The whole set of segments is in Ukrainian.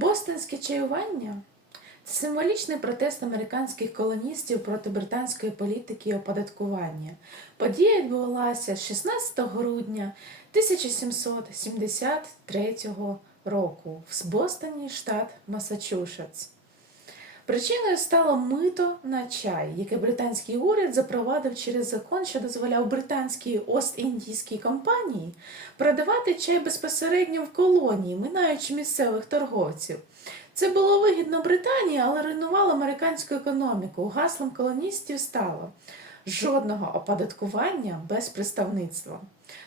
Бостонське чаювання це символічний протест американських колоністів проти британської політики і оподаткування. Подія відбулася 16 грудня 1773 року в Бостоні, штат Масачусетс. Причиною стало мито на чай, яке британський уряд запровадив через закон, що дозволяв британській Ост-Індійській компанії продавати чай безпосередньо в колонії, минаючи місцевих торговців. Це було вигідно Британії, але руйнувало американську економіку. Гаслом колоністів стало жодного оподаткування без представництва.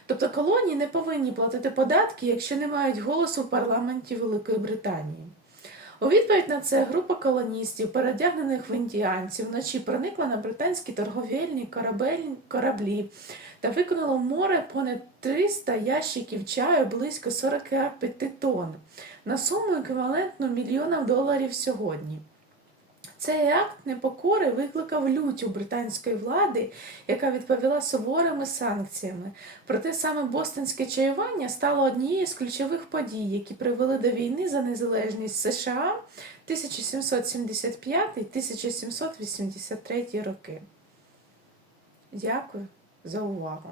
Тобто колонії не повинні платити податки, якщо не мають голосу в парламенті Великої Британії. У відповідь на це група колоністів, передягнених в індіанців, вночі проникла на британські торговельні кораблі та виконала в море понад 300 ящиків чаю близько 45 тонн на суму еквівалентну мільйонам доларів сьогодні. Цей акт непокори викликав лють у британської влади, яка відповіла суворими санкціями. Проте саме бостонське чаювання стало однією з ключових подій, які привели до війни за незалежність США 1775-1783 роки. Дякую за увагу.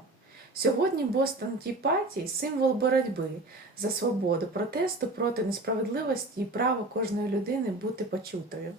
Сьогодні Бостон Ті Паті – символ боротьби за свободу, протесту проти несправедливості і право кожної людини бути почутою.